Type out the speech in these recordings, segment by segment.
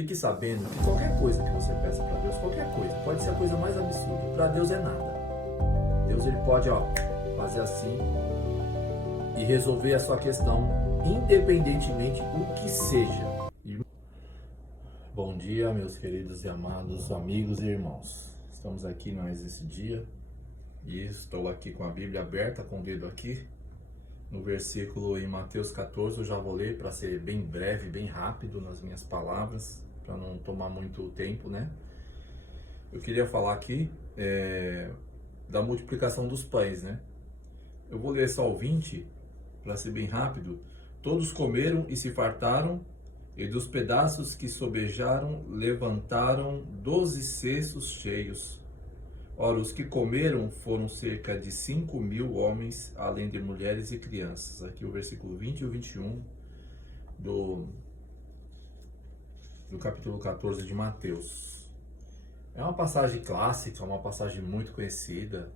Fique sabendo que qualquer coisa que você peça para Deus, qualquer coisa, pode ser a coisa mais absurda, para Deus é nada. Deus ele pode fazer assim e resolver a sua questão, independentemente do que seja. Bom dia, meus queridos e amados amigos e irmãos. Estamos aqui mais esse dia e estou aqui com a Bíblia aberta, com o dedo aqui no versículo em Mateus 14. Eu já vou ler para ser bem breve, bem rápido nas minhas palavras, para não tomar muito tempo, né? Eu queria falar aqui da multiplicação dos pães, né? Eu vou ler só o 20, para ser bem rápido. Todos comeram e se fartaram, e dos pedaços que sobejaram levantaram 12 cestos cheios. Ora, os que comeram foram cerca de 5.000 homens, além de mulheres e crianças. Aqui o versículo 20 e o 21 do capítulo 14 de Mateus. É uma passagem clássica, uma passagem muito conhecida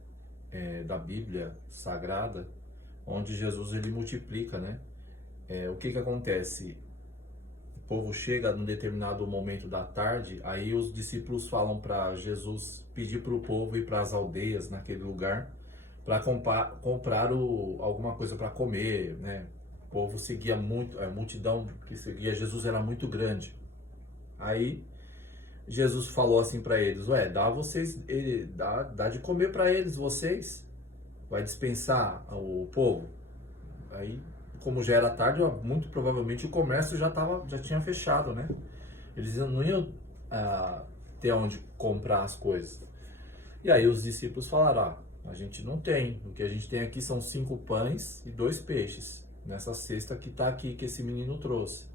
da Bíblia Sagrada, onde Jesus ele multiplica, né? O que acontece? O povo chega num determinado momento da tarde, aí os discípulos falam para Jesus pedir para o povo ir para as aldeias naquele lugar para comprar alguma coisa para comer, né? O povo seguia muito, a multidão que seguia Jesus era muito grande. Aí Jesus falou assim para eles: dá de comer para eles, vocês vai dispensar o povo? Aí, como já era tarde, muito provavelmente o comércio já tinha fechado, né? Eles não iam ter onde comprar as coisas. E aí os discípulos falaram: a gente não tem, o que a gente tem aqui são 5 pães e 2 peixes, nessa cesta que está aqui, que esse menino trouxe,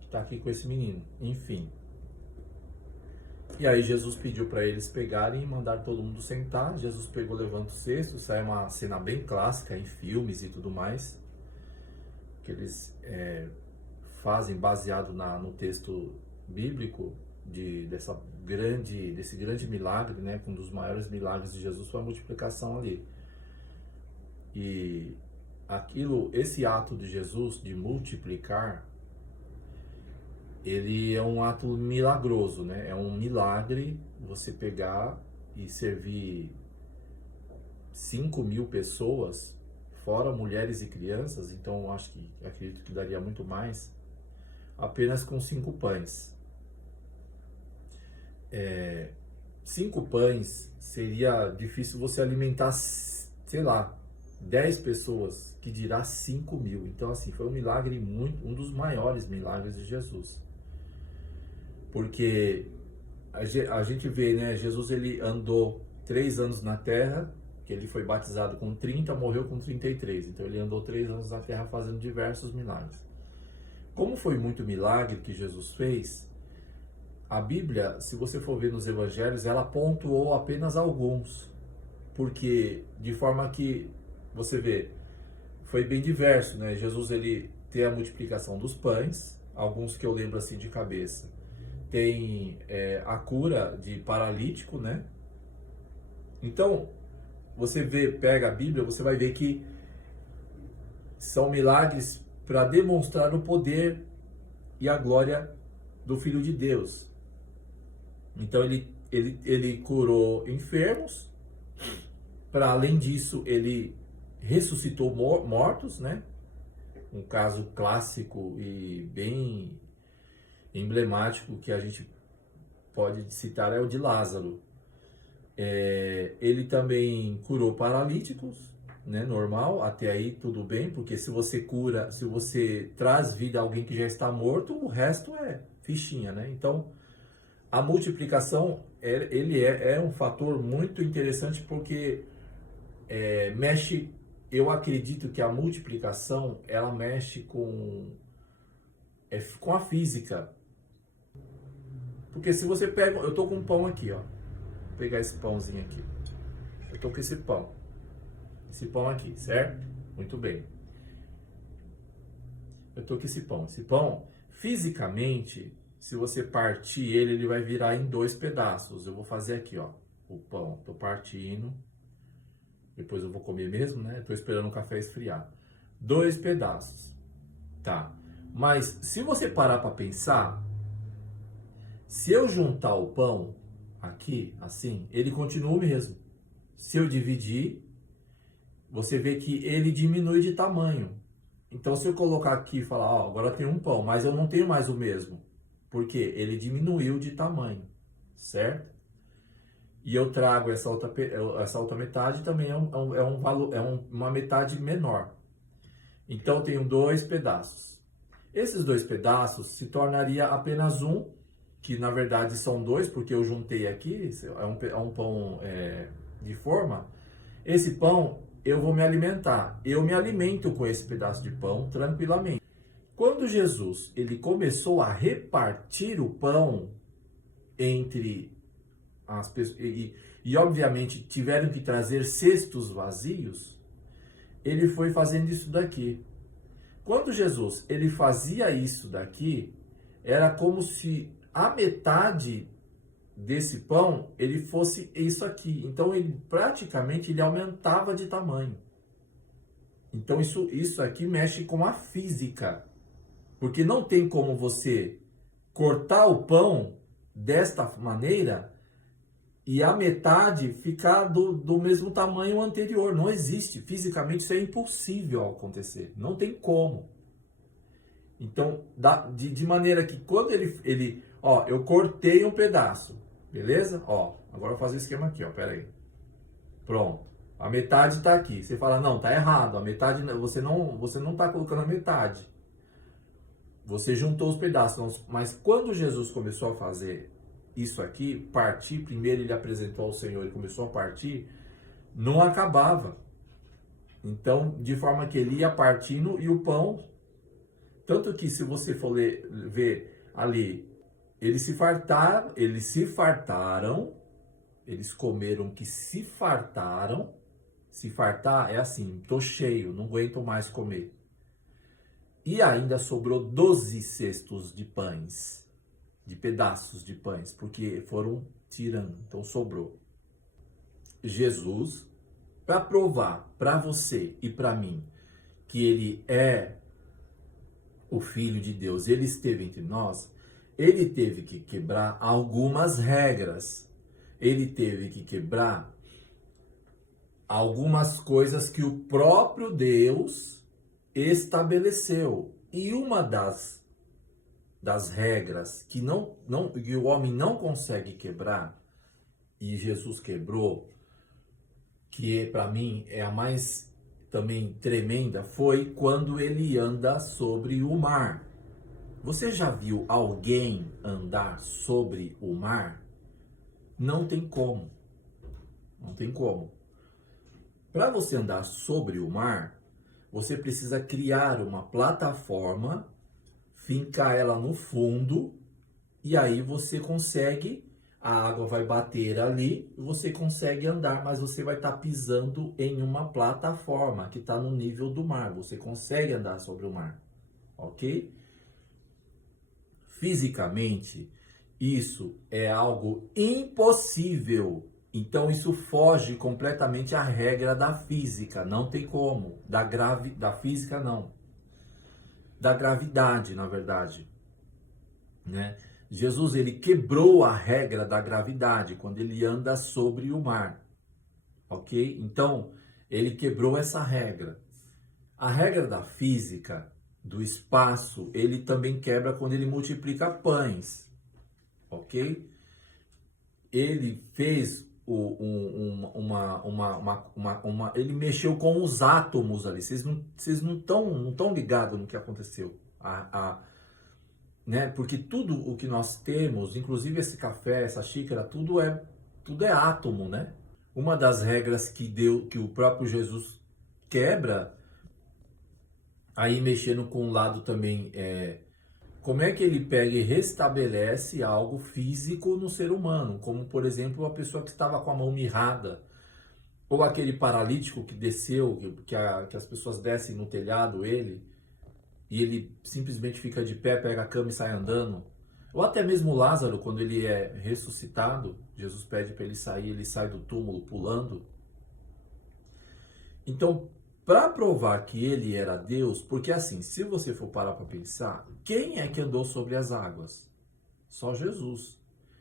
que está aqui com esse menino, enfim. E aí Jesus pediu para eles pegarem e mandar todo mundo sentar. Jesus pegou, levanta o cesto. Isso aí é uma cena bem clássica em filmes e tudo mais, que eles fazem baseado no texto bíblico desse grande milagre, né? Um dos maiores milagres de Jesus foi a multiplicação ali. E esse ato de Jesus de multiplicar, ele é um ato milagroso, né? É um milagre você pegar e servir 5.000 pessoas, fora mulheres e crianças. Então acredito que daria muito mais, apenas com 5 pães. 5 pães seria difícil você alimentar, sei lá, 10 pessoas, que dirá 5.000. Então assim, foi um milagre um dos maiores milagres de Jesus. Porque a gente vê, né, Jesus ele andou 3 anos na terra, que ele foi batizado com 30, morreu com 33. Então ele andou 3 anos na terra fazendo diversos milagres. Como foi muito milagre que Jesus fez, a Bíblia, se você for ver nos evangelhos, ela pontuou apenas alguns. Porque, de forma que, você vê, foi bem diverso, né? Jesus ele tem a multiplicação dos pães, alguns que eu lembro assim de cabeça. Tem a cura de paralítico, né? Então, pega a Bíblia, você vai ver que são milagres para demonstrar o poder e a glória do Filho de Deus. Então, ele curou enfermos. Para além disso, ele ressuscitou mortos, né? Um caso clássico e bem emblemático que a gente pode citar é o de Lázaro. Ele também curou paralíticos, né? Normal, até aí tudo bem, porque se você traz vida a alguém que já está morto, o resto é fichinha, né? Então, a multiplicação ele é um fator muito interessante, porque eu acredito que a multiplicação ela mexe com a física. Porque se você pega, eu tô com um pão aqui, ó. Vou pegar esse pãozinho aqui. Eu tô com esse pão aqui, certo? Muito bem. Eu tô com esse pão. Esse pão, fisicamente, se você partir ele vai virar em 2 pedaços. Eu vou fazer aqui, ó, o pão. Tô partindo. Depois eu vou comer mesmo, né? Tô esperando o café esfriar. 2 pedaços. Tá. Mas se você parar para pensar, Se eu juntar o pão aqui, assim, ele continua o mesmo. Se eu dividir, você vê que ele diminui de tamanho. Então, se eu colocar aqui e falar, ó, agora tem um pão, mas eu não tenho mais o mesmo. Por quê? Ele diminuiu de tamanho, certo? E eu trago essa outra metade, também uma metade menor. Então, eu tenho dois pedaços. Esses dois pedaços se tornaria apenas um, que na verdade são dois, porque eu juntei aqui, é um pão de forma. Esse pão eu vou me alimentar. Eu me alimento com esse pedaço de pão tranquilamente. Quando Jesus ele começou a repartir o pão entre as pessoas, e obviamente tiveram que trazer cestos vazios, ele foi fazendo isso daqui. Quando Jesus ele fazia isso daqui, era como se a metade desse pão ele fosse isso aqui. Então ele praticamente ele aumentava de tamanho. Então isso aqui mexe com a física, porque não tem como você cortar o pão desta maneira e a metade ficar do mesmo tamanho anterior. Não existe. Fisicamente isso é impossível acontecer. Não tem como. Então, de maneira que quando ó, eu cortei um pedaço, beleza? Ó, agora eu vou fazer o esquema aqui, ó, pera aí. Pronto. A metade tá aqui. Você fala, não, tá errado. A metade, você não tá colocando a metade. Você juntou os pedaços. Mas quando Jesus começou a fazer isso aqui, partir, primeiro ele apresentou ao Senhor e começou a partir, não acabava. Então, de forma que ele ia partindo e o pão, tanto que se você for ver ali, eles se fartaram, eles comeram que se fartaram. Se fartar é assim, tô cheio, não aguento mais comer. E ainda sobrou 12 cestos de pães, de pedaços de pães, porque foram tirando, então sobrou. Jesus, para provar para você e para mim que ele é o Filho de Deus, ele esteve entre nós, ele teve que quebrar algumas regras, ele teve que quebrar algumas coisas que o próprio Deus estabeleceu. E uma das regras que que o homem não consegue quebrar, e Jesus quebrou, que para mim é a mais também tremenda, foi quando ele anda sobre o mar. Você já viu alguém andar sobre o mar? Não tem como. Não tem como. Para você andar sobre o mar, você precisa criar uma plataforma, fincar ela no fundo, e aí você consegue, a água vai bater ali, e você consegue andar, mas você vai estar pisando em uma plataforma que está no nível do mar. Você consegue andar sobre o mar, ok? Fisicamente, isso é algo impossível. Então isso foge completamente à regra da física, não tem como. Da física não. Da gravidade, na verdade, né? Jesus ele quebrou a regra da gravidade quando ele anda sobre o mar. OK? Então, ele quebrou essa regra. A regra da física, do espaço, ele também quebra quando ele multiplica pães. OK? Ele fez ele mexeu com os átomos ali. Vocês não estão ligados no que aconteceu. Né? Porque tudo o que nós temos, inclusive esse café, essa xícara, tudo é átomo, né? Uma das regras que o próprio Jesus quebra, aí mexendo com o lado também, como é que ele pega e restabelece algo físico no ser humano, como por exemplo a pessoa que estava com a mão mirrada, ou aquele paralítico que desceu, que as pessoas descem no telhado, e ele simplesmente fica de pé, pega a cama e sai andando. Ou até mesmo Lázaro, quando ele é ressuscitado, Jesus pede para ele sair, ele sai do túmulo pulando. Então, para provar que ele era Deus, porque assim, se você for parar para pensar, quem é que andou sobre as águas? Só Jesus.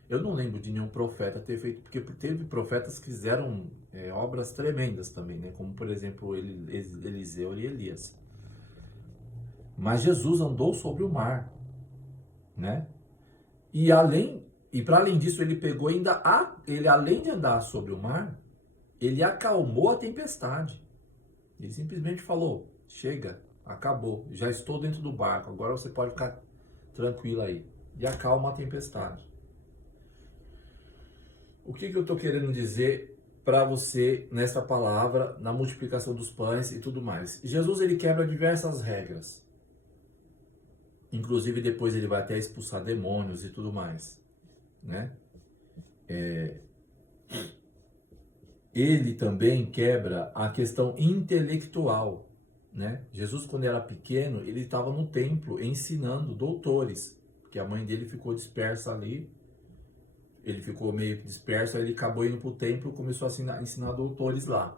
Eu não lembro de nenhum profeta ter feito, porque teve profetas que fizeram obras tremendas também, né? Como, por exemplo, Eliseu e Elias. Mas Jesus andou sobre o mar, né? E para além disso, ele pegou ele além de andar sobre o mar, ele acalmou a tempestade. Ele simplesmente falou: chega, acabou, já estou dentro do barco, agora você pode ficar tranquilo aí. E acalma a tempestade. O que eu estou querendo dizer para você nessa palavra, na multiplicação dos pães e tudo mais? Jesus, ele quebra diversas regras. Inclusive, depois ele vai até expulsar demônios e tudo mais, né? Ele também quebra a questão intelectual, né? Jesus, quando era pequeno, ele estava no templo ensinando doutores, porque a mãe dele ficou dispersa ali, ele ficou meio disperso, aí ele acabou indo para o templo e começou a ensinar doutores lá.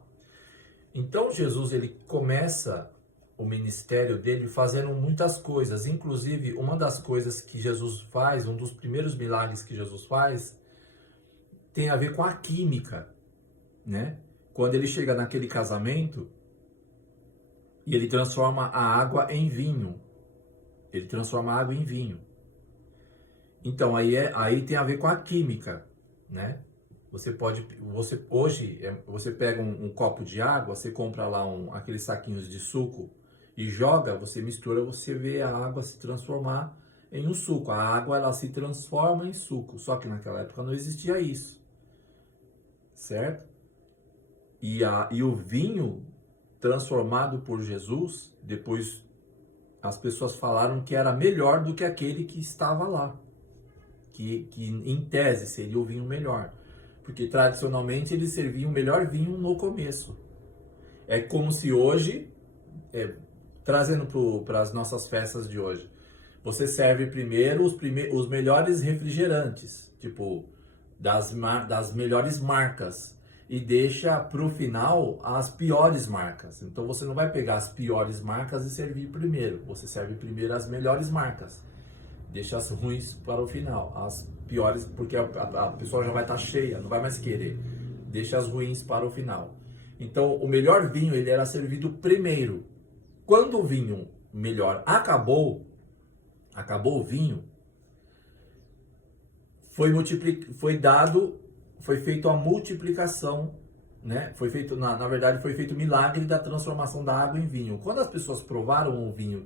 Então, Jesus, ele começa o ministério dele fazendo muitas coisas, inclusive uma das coisas que Jesus faz, um dos primeiros milagres que Jesus faz, tem a ver com a química, né? Quando ele chega naquele casamento e ele transforma a água em vinho. Ele transforma a água em vinho. Então aí tem a ver com a química, né? Hoje você pega um copo de água, você compra lá aqueles saquinhos de suco e joga, você mistura, você vê a água se transformar em um suco. A água, ela se transforma em suco, só que naquela época não existia isso, certo? E o vinho transformado por Jesus, depois as pessoas falaram que era melhor do que aquele que estava lá, que em tese seria o vinho melhor, porque tradicionalmente eles serviam o melhor vinho no começo. É como se hoje, trazendo para as nossas festas de hoje, você serve primeiro os melhores refrigerantes, tipo das melhores marcas, e deixa para o final as piores marcas. Então você não vai pegar as piores marcas e servir primeiro, você serve primeiro as melhores marcas, deixa as ruins para o final, as piores, porque a pessoa já vai estar cheia, não vai mais querer, deixa as ruins para o final. Então o melhor vinho, ele era servido primeiro. Quando o vinho melhor acabou o vinho, foi feito a multiplicação, né? Foi feito, na verdade, foi feito o milagre da transformação da água em vinho. Quando as pessoas provaram o vinho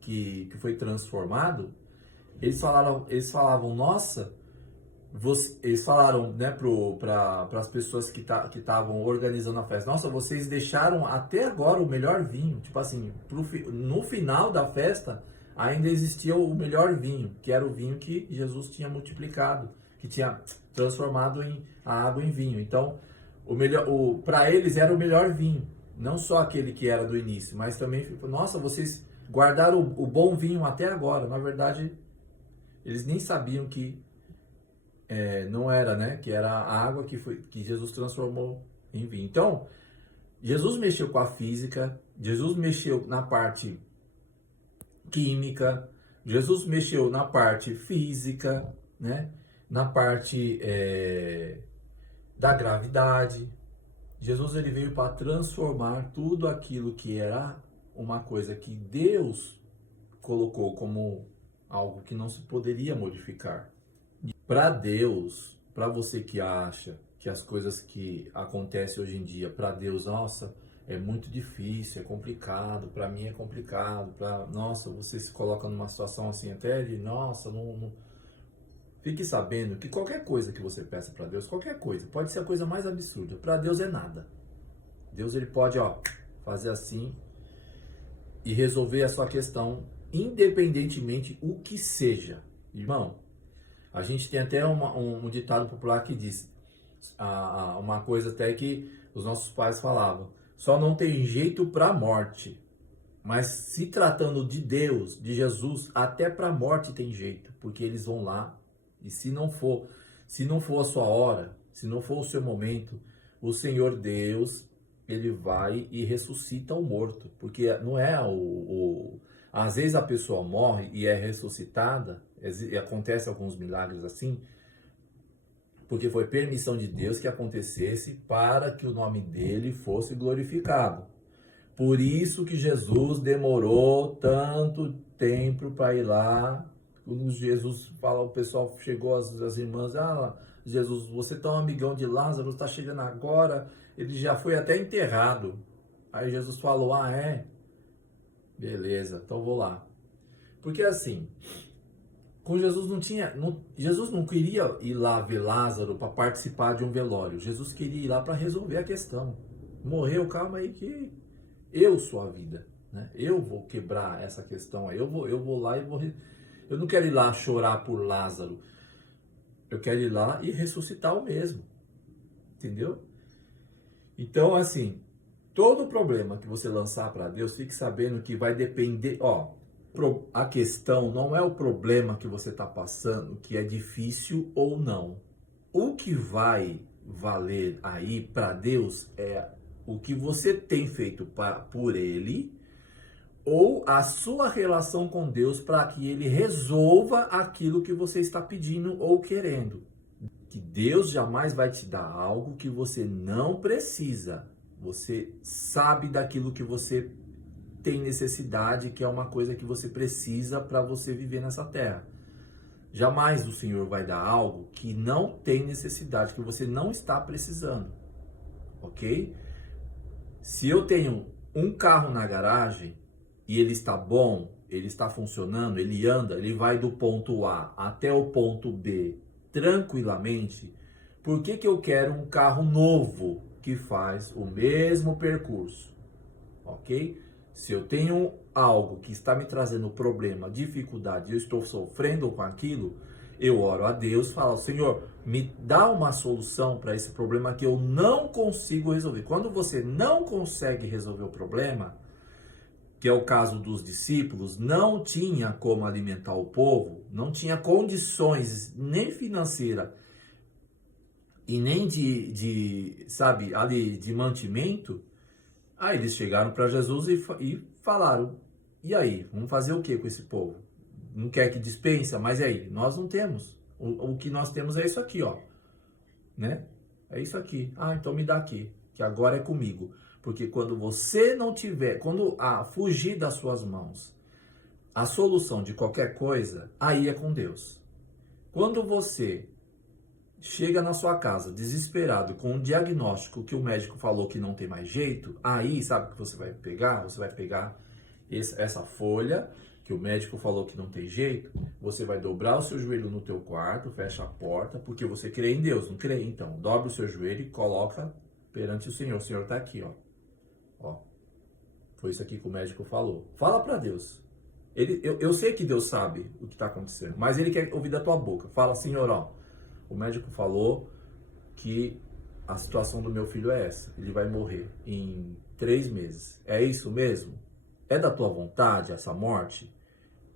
que foi transformado, eles falavam, nossa, eles falaram, né, para as pessoas que estavam organizando a festa, nossa, vocês deixaram até agora o melhor vinho. Tipo assim, no final da festa, ainda existia o melhor vinho, que era o vinho que Jesus tinha multiplicado, que tinha transformado a água em vinho. Então, para eles era o melhor vinho, não só aquele que era do início, mas também, nossa, vocês guardaram o bom vinho até agora. Na verdade, eles nem sabiam que não era, né? Que era a água que Jesus transformou em vinho. Então, Jesus mexeu com a física, Jesus mexeu na parte química, Jesus mexeu na parte física, né? Na parte da gravidade. Jesus, ele veio para transformar tudo aquilo que era uma coisa que Deus colocou como algo que não se poderia modificar. Para Deus, para você que acha que as coisas que acontecem hoje em dia, para Deus, nossa, é muito difícil, é complicado, para mim é complicado, nossa, você se coloca numa situação assim até de, nossa, não. Fique sabendo que qualquer coisa que você peça para Deus, qualquer coisa, pode ser a coisa mais absurda, para Deus é nada. Deus, ele pode, fazer assim e resolver a sua questão, independentemente o que seja. Irmão, a gente tem até um ditado popular que diz, uma coisa até que os nossos pais falavam, só não tem jeito para a morte, mas se tratando de Deus, de Jesus, até para a morte tem jeito, porque eles vão lá, e se não for a sua hora, se não for o seu momento, o Senhor Deus, ele vai e ressuscita o morto, porque não é às vezes a pessoa morre e é ressuscitada E acontece alguns milagres assim, porque foi permissão de Deus que acontecesse para que o nome dele fosse glorificado. Por isso que Jesus demorou tanto tempo para ir lá. Quando Jesus fala, o pessoal chegou, as irmãs, Jesus, você tá um amigão de Lázaro, está chegando agora, ele já foi até enterrado. Aí Jesus falou, beleza, então vou lá. Porque assim, com Jesus Jesus não queria ir lá ver Lázaro para participar de um velório. Jesus queria ir lá para resolver a questão. Morreu, calma aí que eu sou a vida, né? Eu vou quebrar essa questão aí. Eu vou lá e vou. Eu não quero ir lá chorar por Lázaro. Eu quero ir lá e ressuscitar o mesmo, entendeu? Então, assim, todo problema que você lançar para Deus, fique sabendo que vai depender, a questão não é o problema que você está passando, que é difícil ou não. O que vai valer aí para Deus é o que você tem feito por Ele ou a sua relação com Deus para que Ele resolva aquilo que você está pedindo ou querendo. Que Deus jamais vai te dar algo que você não precisa. Você sabe daquilo que você tem necessidade, que é uma coisa que você precisa para você viver nessa terra. Jamais o Senhor vai dar algo que não tem necessidade, que você não está precisando. Ok? Se eu tenho um carro na garagem e ele está bom, ele está funcionando, ele anda, ele vai do ponto A até o ponto B tranquilamente, por que eu quero um carro novo que faz o mesmo percurso? Ok? Se eu tenho algo que está me trazendo problema, dificuldade, eu estou sofrendo com aquilo, eu oro a Deus, falo, Senhor, me dá uma solução para esse problema que eu não consigo resolver. Quando você não consegue resolver o problema, que é o caso dos discípulos, não tinha como alimentar o povo, não tinha condições nem financeira e nem de mantimento. Aí eles chegaram para Jesus e falaram, e aí, vamos fazer o que com esse povo? Não quer que dispensa? Mas e aí? Nós não temos. O que nós temos é isso aqui, né? É isso aqui. Então me dá aqui, que agora é comigo. Porque quando você não tiver, quando fugir das suas mãos a solução de qualquer coisa, aí é com Deus. Quando você chega na sua casa desesperado com um diagnóstico que o médico falou que não tem mais jeito, aí sabe o que você vai pegar? Você vai pegar essa folha que o médico falou que não tem jeito, você vai dobrar o seu joelho no teu quarto, fecha a porta, porque você crê em Deus, não crê? Então, dobra o seu joelho e coloca perante o Senhor está aqui, foi isso aqui que o médico falou. Fala para Deus. Eu sei que Deus sabe o que está acontecendo, mas Ele quer ouvir da tua boca. Fala, Senhor, o médico falou que a situação do meu filho é essa. Ele vai morrer em 3 meses. É isso mesmo? É da tua vontade essa morte?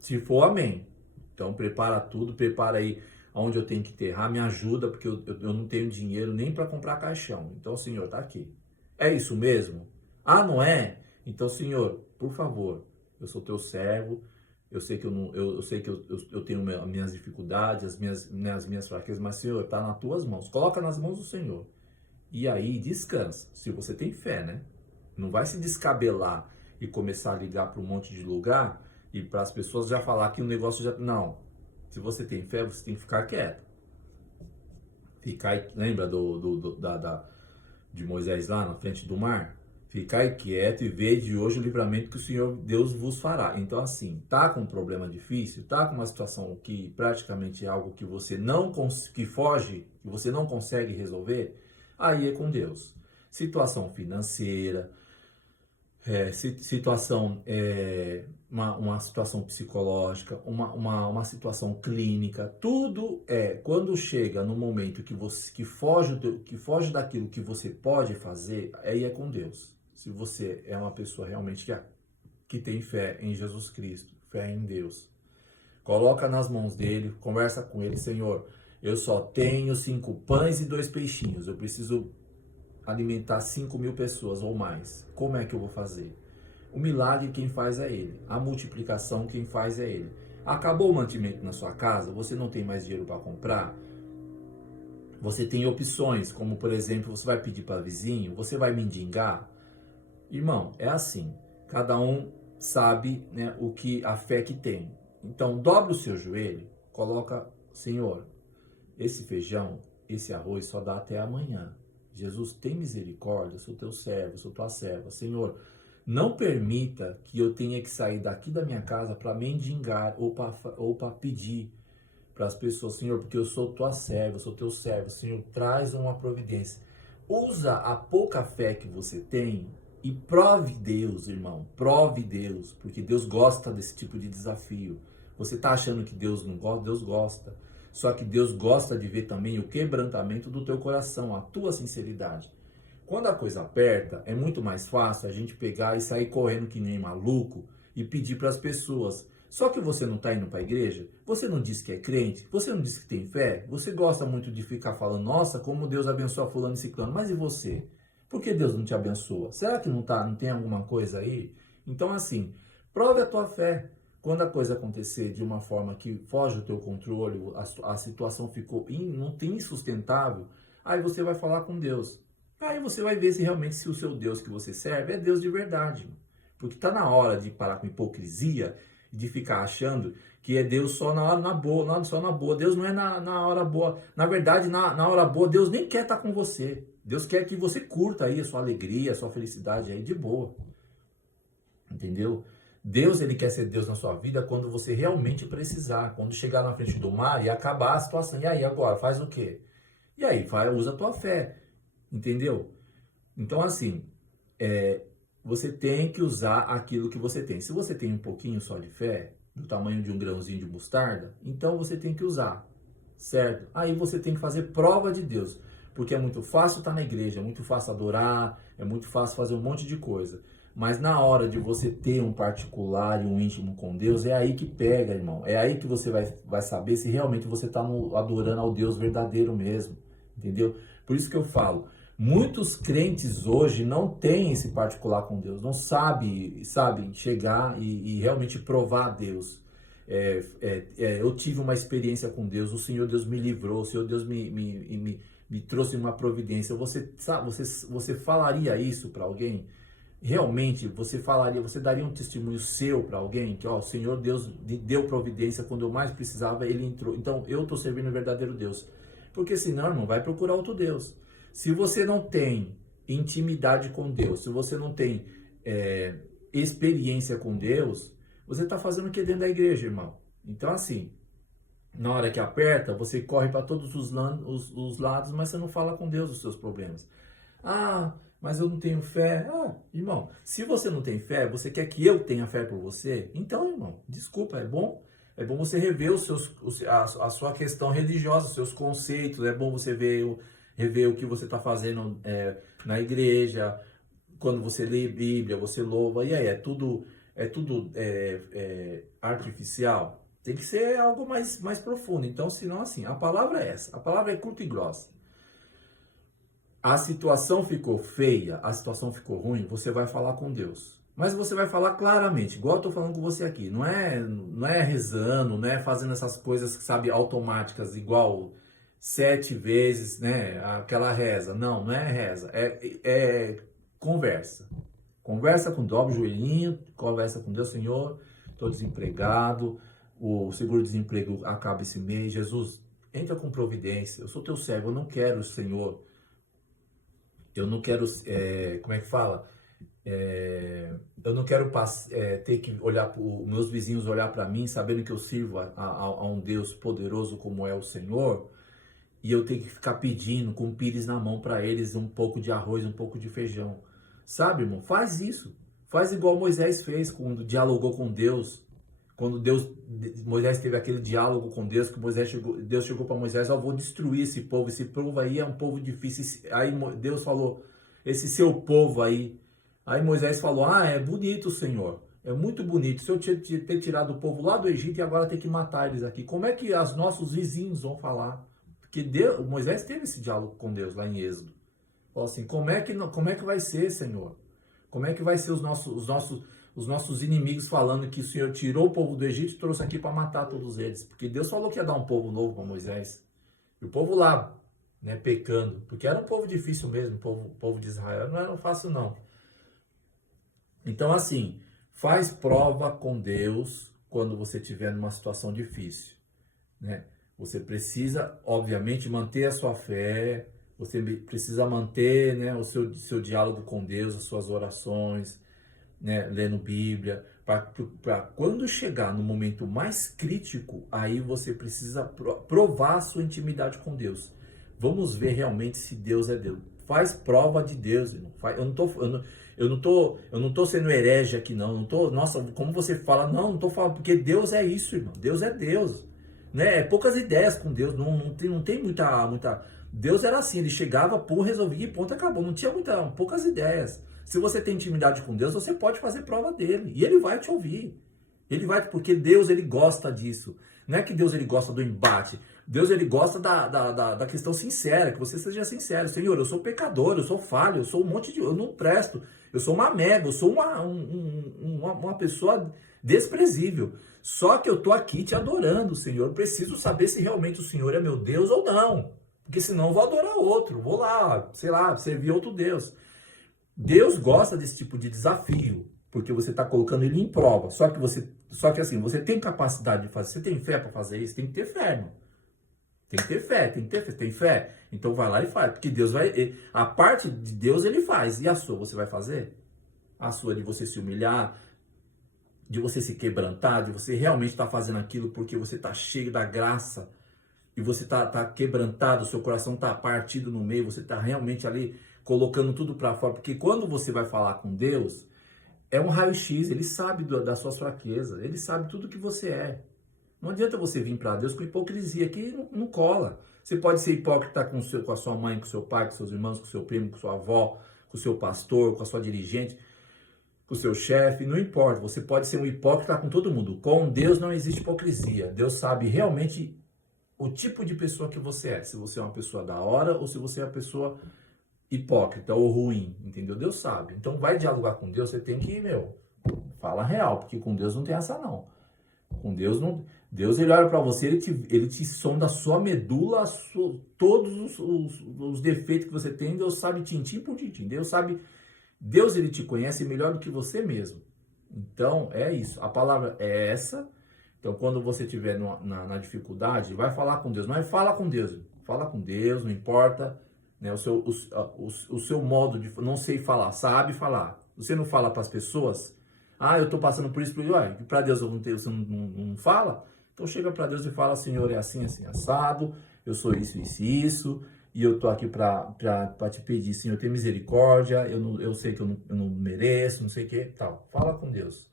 Se for, amém. Então prepara tudo, prepara aí onde eu tenho que enterrar, me ajuda, porque eu não tenho dinheiro nem para comprar caixão. Então, Senhor, está aqui. É isso mesmo? Não é? Então, Senhor, por favor, eu sou teu servo. Eu sei que eu tenho as minhas dificuldades, as minhas fraquezas, mas, Senhor, está nas tuas mãos. Coloca nas mãos do Senhor. E aí descansa, se você tem fé, né? Não vai se descabelar e começar a ligar para um monte de lugar e para as pessoas já falar que o negócio já... Não. Se você tem fé, você tem que ficar quieto. Lembra de Moisés lá na frente do mar? Ficai quieto e vede hoje o livramento que o Senhor Deus vos fará. Então, assim, tá com um problema difícil, tá com uma situação que praticamente é algo que você que você não consegue resolver, aí é com Deus. Situação financeira, uma situação psicológica, uma situação clínica, tudo quando chega no momento que foge daquilo que você pode fazer, aí é com Deus. Se você é uma pessoa realmente que tem fé em Jesus Cristo, fé em Deus, coloca nas mãos dele, conversa com ele, Senhor, eu só tenho 5 pães e 2 peixinhos, eu preciso alimentar 5.000 pessoas ou mais. Como é que eu vou fazer? O milagre quem faz é Ele. A multiplicação quem faz é Ele. Acabou o mantimento na sua casa, você não tem mais dinheiro para comprar, você tem opções, como por exemplo, você vai pedir para vizinho, você vai mendigar. Irmão, é assim, cada um sabe, né, o que a fé que tem. Então, dobra o seu joelho, coloca, Senhor, esse feijão, esse arroz só dá até amanhã. Jesus, tem misericórdia, eu sou teu servo, eu sou tua serva. Senhor, não permita que eu tenha que sair daqui da minha casa para mendigar ou para pedir para as pessoas, Senhor, porque eu sou tua serva, eu sou teu servo. Senhor, traz uma providência. Usa a pouca fé que você tem e prove Deus, irmão. Prove Deus, porque Deus gosta desse tipo de desafio. Você está achando que Deus não gosta? Deus gosta. Só que Deus gosta de ver também o quebrantamento do teu coração, a tua sinceridade. Quando a coisa aperta, é muito mais fácil a gente pegar e sair correndo que nem maluco e pedir para as pessoas. Só que você não está indo para a igreja, você não diz que é crente, você não diz que tem fé, você gosta muito de ficar falando, nossa, como Deus abençoa fulano e ciclano, mas e você? Por que Deus não te abençoa? Será que não tem alguma coisa aí? Então assim, prove a tua fé. Quando a coisa acontecer de uma forma que foge do teu controle, a situação ficou não tem insustentável, aí você vai falar com Deus. Aí você vai ver se realmente se o seu Deus que você serve é Deus de verdade. Porque está na hora de parar com hipocrisia e de ficar achando que é Deus só na hora na boa, só na boa. Deus não é na hora boa. Na verdade, na hora boa, Deus nem quer estar com você. Deus quer que você curta aí a sua alegria, a sua felicidade aí de boa. Entendeu? Deus, ele quer ser Deus na sua vida quando você realmente precisar. Quando chegar na frente do mar e acabar a situação. E aí, agora, faz o quê? E aí, usa a tua fé. Entendeu? Então, assim, você tem que usar aquilo que você tem. Se você tem um pouquinho só de fé, do tamanho de um grãozinho de mostarda, então você tem que usar, certo? Aí você tem que fazer prova de Deus, porque é muito fácil estar na igreja, é muito fácil adorar, é muito fácil fazer um monte de coisa. Mas na hora de você ter um particular e um íntimo com Deus, é aí que pega, irmão. É aí que você vai saber se realmente você está adorando ao Deus verdadeiro mesmo, entendeu? Por isso que eu falo, muitos crentes hoje não têm esse particular com Deus, não sabem chegar e realmente provar a Deus. Eu tive uma experiência com Deus, o Senhor Deus me livrou, o Senhor Deus me trouxe uma providência. Você falaria isso para alguém? Realmente você daria um testemunho seu para alguém que, ó, o Senhor Deus me deu providência quando eu mais precisava, ele entrou. Então eu estou servindo o verdadeiro Deus. Porque senão, irmão, vai procurar outro Deus. Se você não tem intimidade com Deus, se você não tem experiência com Deus, você está fazendo o que dentro da igreja, irmão? Então, assim, na hora que aperta, você corre para todos os lados, mas você não fala com Deus os seus problemas. Ah, mas eu não tenho fé. Ah, irmão, se você não tem fé, você quer que eu tenha fé por você? Então, irmão, desculpa, é bom você rever a sua questão religiosa, os seus conceitos. É bom você rever o que você está fazendo na igreja. Quando você lê Bíblia, você louva. E aí, é tudo artificial? Tem que ser algo mais profundo. Então, senão, assim, a palavra é essa. A palavra é curta e grossa. A situação ficou feia, a situação ficou ruim, você vai falar com Deus. Mas você vai falar claramente, igual eu estou falando com você aqui. Não é rezando, não é fazendo essas coisas, sabe, automáticas, igual 7 vezes, né, aquela reza. Não é reza, é conversa. Conversa com Deus, dobra o joelhinho, conversa com Deus, Senhor, estou desempregado, o seguro-desemprego acaba esse mês. Jesus, entra com providência, eu sou teu servo, eu não quero, Senhor... Eu não quero, como é que fala? Eu não quero ter que olhar, meus vizinhos olhar para mim, sabendo que eu sirvo a um Deus poderoso como é o Senhor, e eu tenho que ficar pedindo com pires na mão para eles um pouco de arroz, um pouco de feijão. Sabe, irmão? Faz isso. Faz igual Moisés fez quando dialogou com Deus. Quando Moisés teve aquele diálogo com Deus, que Deus chegou para Moisés, vou destruir esse povo aí é um povo difícil. Aí Deus falou, esse seu povo aí. Aí Moisés falou, é bonito, Senhor, é muito bonito. Se eu ter tirado o povo lá do Egito e agora ter que matar eles aqui, como é que os nossos vizinhos vão falar? Porque Moisés teve esse diálogo com Deus lá em Êxodo. Falou assim, como é que vai ser, Senhor? Como é que vai ser os nossos os nossos inimigos falando que o Senhor tirou o povo do Egito e trouxe aqui para matar todos eles. Porque Deus falou que ia dar um povo novo para Moisés. E o povo lá, né, pecando. Porque era um povo difícil mesmo, o povo de Israel. Não era fácil, não. Então, assim, faz prova com Deus quando você estiver numa situação difícil, né? Você precisa, obviamente, manter a sua fé, você precisa manter, né, o seu diálogo com Deus, as suas orações, né, lendo Bíblia, para quando chegar no momento mais crítico, aí você precisa provar a sua intimidade com Deus. Vamos ver realmente se Deus é Deus. Faz prova de Deus, irmão. Eu não tô sendo herege aqui, não. Nossa, como você fala? Não tô falando, porque Deus é isso, irmão. Deus é Deus. Né? É poucas ideias com Deus. Não tem muita. Deus era assim, ele chegava, pô, resolvia e ponto, acabou. Não tinha poucas ideias. Se você tem intimidade com Deus, você pode fazer prova dele. E ele vai te ouvir. Ele vai, porque Deus, ele gosta disso. Não é que Deus, ele gosta do embate. Deus, ele gosta da questão sincera, que você seja sincero. Senhor, eu sou pecador, eu sou falho, eu sou um monte de... Eu não presto, eu sou uma mega, eu sou uma pessoa desprezível. Só que eu tô aqui te adorando, Senhor. Eu preciso saber se realmente o Senhor é meu Deus ou não. Porque senão eu vou adorar outro. Vou lá, sei lá, servir outro Deus. Deus gosta desse tipo de desafio, porque você está colocando ele em prova. Só que assim, você tem capacidade de fazer, você tem fé para fazer isso? Tem que ter fé, irmão. Tem que ter fé, tem fé. Então vai lá e faz, porque Deus vai, a parte de Deus ele faz, e a sua você vai fazer? A sua de você se humilhar, de você se quebrantar, de você realmente estar fazendo aquilo porque você está cheio da graça, e você tá quebrantado, seu coração está partido no meio, você está realmente ali colocando tudo para fora, porque quando você vai falar com Deus, é um raio-x, ele sabe das suas fraquezas, ele sabe tudo que você é. Não adianta você vir para Deus com hipocrisia, que não cola. Você pode ser hipócrita com a sua mãe, com o seu pai, com seus irmãos, com o seu primo, com sua avó, com o seu pastor, com a sua dirigente, com o seu chefe, não importa. Você pode ser um hipócrita com todo mundo. Com Deus não existe hipocrisia. Deus sabe realmente o tipo de pessoa que você é. Se você é uma pessoa da hora ou se você é uma pessoa hipócrita ou ruim, entendeu? Deus sabe. Então vai dialogar com Deus, você tem que, fala real, porque com Deus não tem essa não. Com Deus não. Deus, ele olha para você, ele te sonda a sua medula, todos os defeitos que você tem, Deus sabe tintim por tintim. Deus, ele te conhece melhor do que você mesmo. Então, é isso. A palavra é essa. Então, quando você estiver na dificuldade, vai falar com Deus. Não é fala com Deus. Fala com Deus, não importa, né, o seu modo de... Não sei falar, sabe falar. Você não fala para as pessoas... Ah, eu estou passando por isso, para Deus você não fala? Então chega para Deus e fala, Senhor, é assim, assim, assado, eu sou isso, isso e isso, e eu estou aqui para te pedir, Senhor, tem misericórdia, eu sei que eu não mereço, não sei o que, tal. Fala com Deus.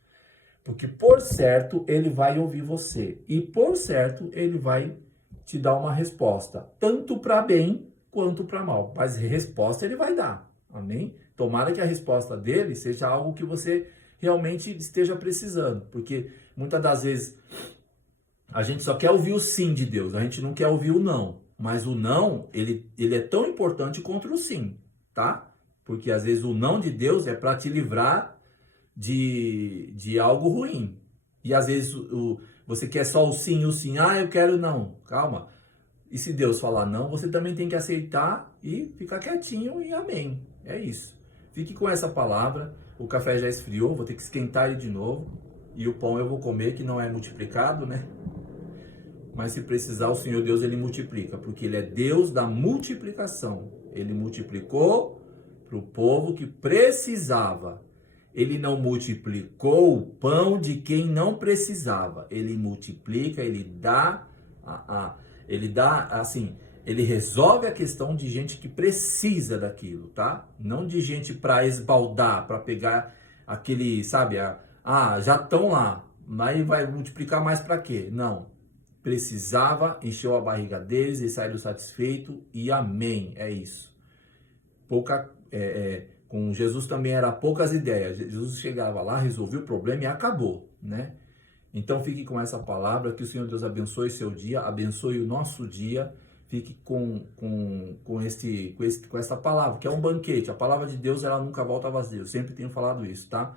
Porque por certo, ele vai ouvir você. E por certo, ele vai te dar uma resposta, tanto para bem quanto para mal. Mas resposta ele vai dar, amém? Tomara que a resposta dele seja algo que você realmente esteja precisando, porque muitas das vezes a gente só quer ouvir o sim de Deus, a gente não quer ouvir o não, mas o não, ele é tão importante quanto o sim, tá? Porque às vezes o não de Deus é para te livrar de algo ruim, e às vezes você quer só o sim, eu quero não, calma, e se Deus falar não, você também tem que aceitar e ficar quietinho e amém, é isso. Fique com essa palavra. O café já esfriou, vou ter que esquentar ele de novo. E o pão eu vou comer, que não é multiplicado, né? Mas se precisar, o Senhor Deus, ele multiplica. Porque ele é Deus da multiplicação. Ele multiplicou para o povo que precisava. Ele não multiplicou o pão de quem não precisava. Ele multiplica, ele dá, assim... Ele resolve a questão de gente que precisa daquilo, tá? Não de gente para esbaldar, para pegar aquele, sabe? Já estão lá, mas vai multiplicar mais para quê? Não. Precisava, encheu a barriga deles, eles saíram satisfeitos e amém. É isso. Com Jesus também era poucas ideias. Jesus chegava lá, resolveu o problema e acabou, né? Então fique com essa palavra, que o Senhor Deus abençoe seu dia, abençoe o nosso dia. Fique com essa palavra, que é um banquete. A palavra de Deus, ela nunca volta vazia. Eu sempre tenho falado isso, tá?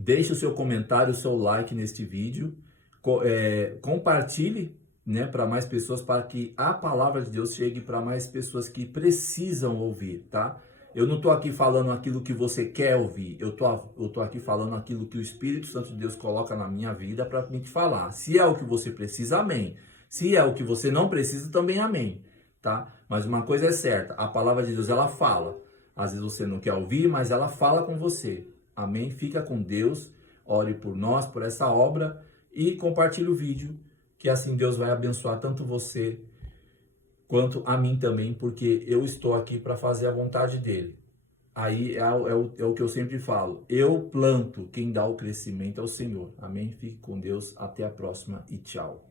Deixe o seu comentário, o seu like neste vídeo, compartilhe, né, para mais pessoas, para que a palavra de Deus chegue para mais pessoas que precisam ouvir, tá? Eu não estou aqui falando aquilo que você quer ouvir, eu tô aqui falando aquilo que o Espírito Santo de Deus coloca na minha vida para me te falar. Se é o que você precisa, amém. Se é o que você não precisa, também amém, tá? Mas uma coisa é certa, a palavra de Deus, ela fala. Às vezes você não quer ouvir, mas ela fala com você. Amém? Fica com Deus, ore por nós, por essa obra e compartilhe o vídeo, que assim Deus vai abençoar tanto você quanto a mim também, porque eu estou aqui para fazer a vontade dele. Aí é o que eu sempre falo, eu planto, quem dá o crescimento é o Senhor. Amém? Fique com Deus, até a próxima e tchau.